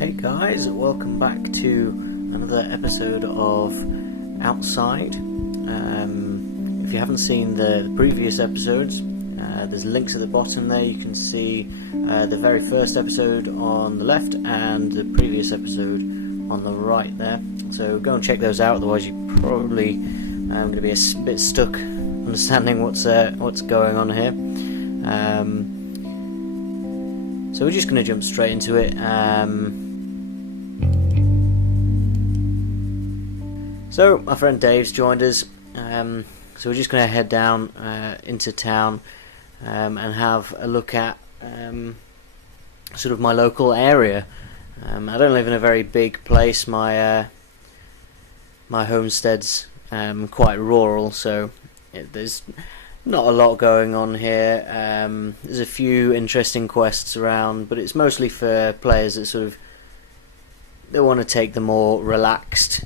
Hey guys, welcome back to another episode of Outside. If you haven't seen the previous episodes, there's links at the bottom there. You can see the very first episode on the left and the previous episode on the right there. So go and check those out, otherwise you probably going to be a bit stuck understanding what's going on here. So we're just going to jump straight into it. So my friend Dave's joined us, so we're just going to head down into town and have a look at sort of my local area. I don't live in a very big place. My homestead's quite rural, so there's not a lot going on here. There's a few interesting quests around, but it's mostly for players that sort of they want to take the more relaxed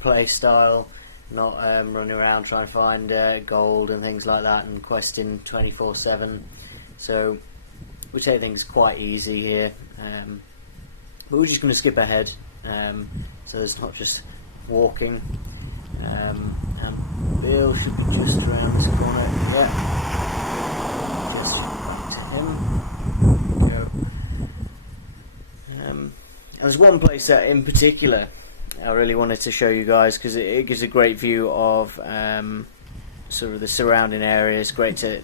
play style, not running around trying to find gold and things like that and questing 24/7. So we take things quite easy here, but we're just going to skip ahead, so there's not just walking. And Bill should be just around this corner. Yeah, just back to him. There we go. And there's one place that in particular I really wanted to show you guys, because it gives a great view of sort of the surrounding area. It's great to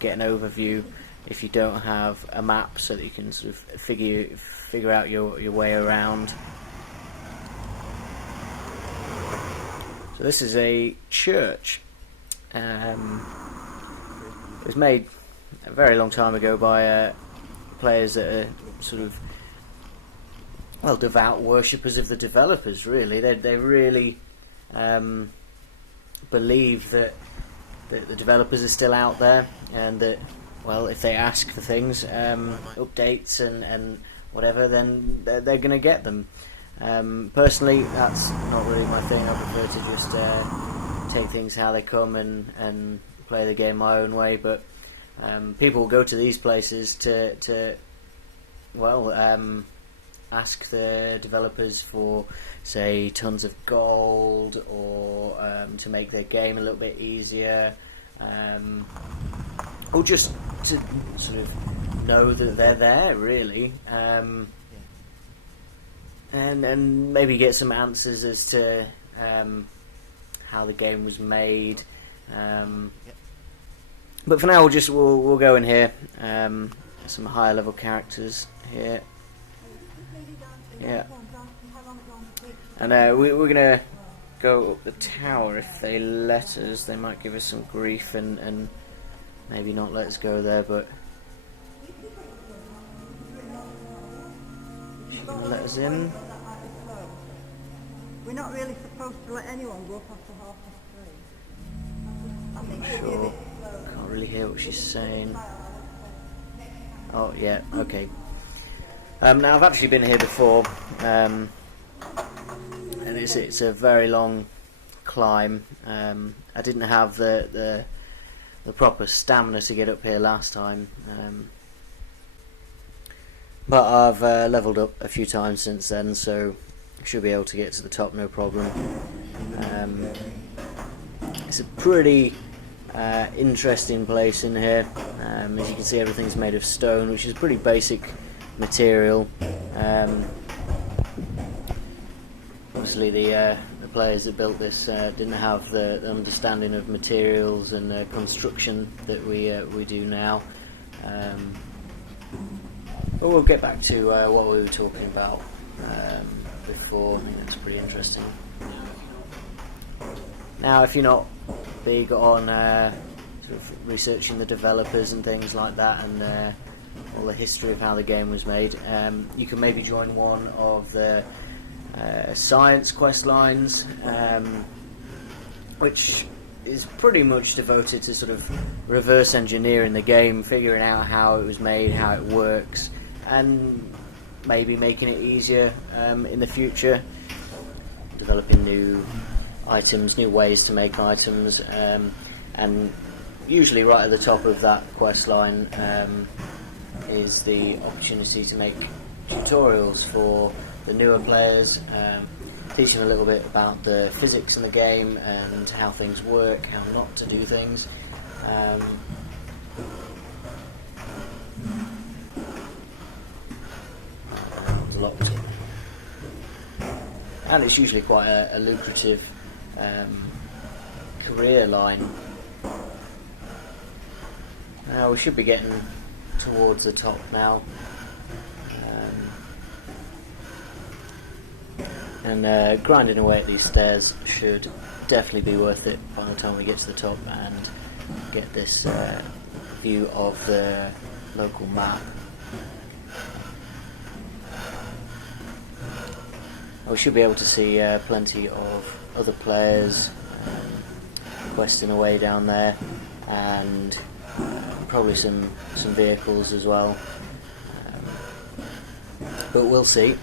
get an overview if you don't have a map, so that you can sort of figure out your way around. So this is a church. It was made a very long time ago by players that are sort of, well, devout worshippers of the developers. Really, they really believe that the developers are still out there, and that, well, if they ask for things, updates and whatever, then they're going to get them. Personally, that's not really my thing. I prefer to just take things how they come and play the game my own way. But people go to these places to ask the developers for, say, tons of gold, or to make their game a little bit easier, or just to sort of know that they're there, really. And maybe get some answers as to how the game was made. But for now, we'll go in here. Some higher level characters here. Yeah. And we're gonna go up the tower if they let us. They might give us some grief and maybe not let us go there, but let us in. We're not really supposed to let anyone go up after 3:30. I'm sure. Can't really hear what she's saying. Oh yeah, okay. Now I've actually been here before, and it's a very long climb. I didn't have the proper stamina to get up here last time. But I've leveled up a few times since then, so I should be able to get to the top no problem. It's a pretty interesting place in here. As you can see, everything's made of stone, which is a pretty basic material. Obviously the players that built this didn't have the understanding of materials and construction that we do now. But we'll get back to what we were talking about before. I think that's pretty interesting. Now, if you're not big on sort of researching the developers and things like that, and all the history of how the game was made, you can maybe join one of the science quest lines, which is pretty much devoted to sort of reverse engineering the game, figuring out how it was made, how it works, and maybe making it easier in the future, developing new items, new ways to make items, and usually right at the top of that quest line is the opportunity to make tutorials for the newer players, teaching a little bit about the physics in the game and how things work, how not to do things. Locked it. And it's usually quite a lucrative career line. Now we should be getting towards the top now, and grinding away at these stairs should definitely be worth it by the time we get to the top and get this view of the local map. We should be able to see plenty of other players questing away down there, and probably some vehicles as well, but we'll see.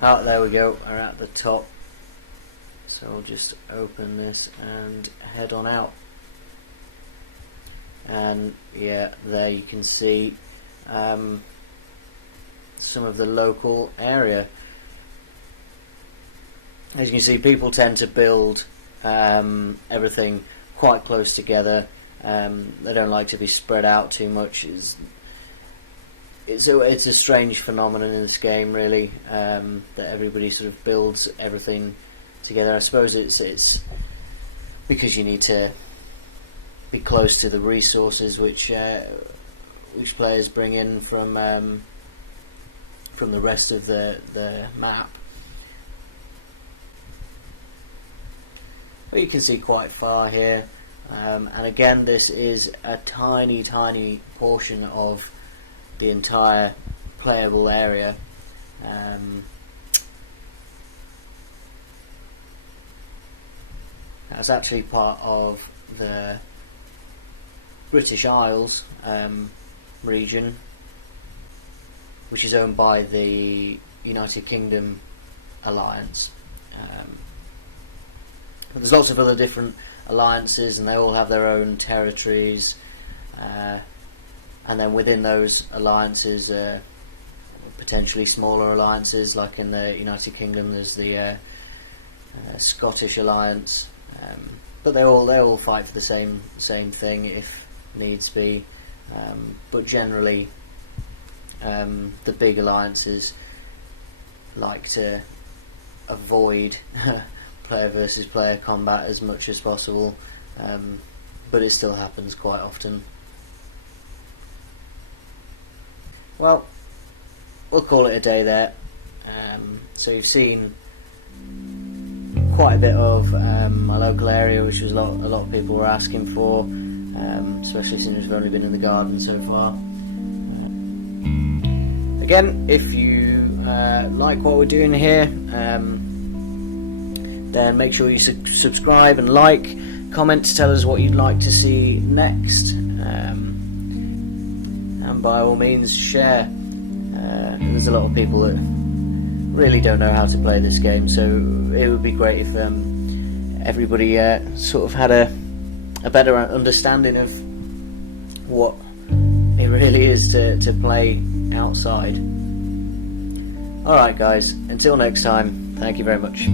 Oh, there we go, we're at the top, so we'll just open this and head on out. And yeah, there you can see some of the local area. As you can see, people tend to build everything quite close together. They don't like to be spread out too much. It's a strange phenomenon in this game, really, that everybody sort of builds everything together. I suppose it's because you need to be close to the resources which players bring in from the rest of the map. But you can see quite far here, and again, this is a tiny portion of the entire playable area. That's actually part of the British Isles region, which is owned by the United Kingdom Alliance. But there's lots of other different alliances, and they all have their own territories, and then within those alliances, potentially smaller alliances, like in the United Kingdom there's the Scottish Alliance, but they all fight for the same thing if needs be, but generally the big alliances like to avoid player versus player combat as much as possible, but it still happens quite often. Well, we'll call it a day there. So you've seen quite a bit of my local area, which was a lot of people were asking for, especially since we've only been in the garden so far. Again, if you like what we're doing here, then make sure you subscribe and like, comment to tell us what you'd like to see next, and by all means share. There's a lot of people that really don't know how to play this game, so it would be great if everybody sort of had a better understanding of what it really is to play outside. Alright guys, until next time, thank you very much.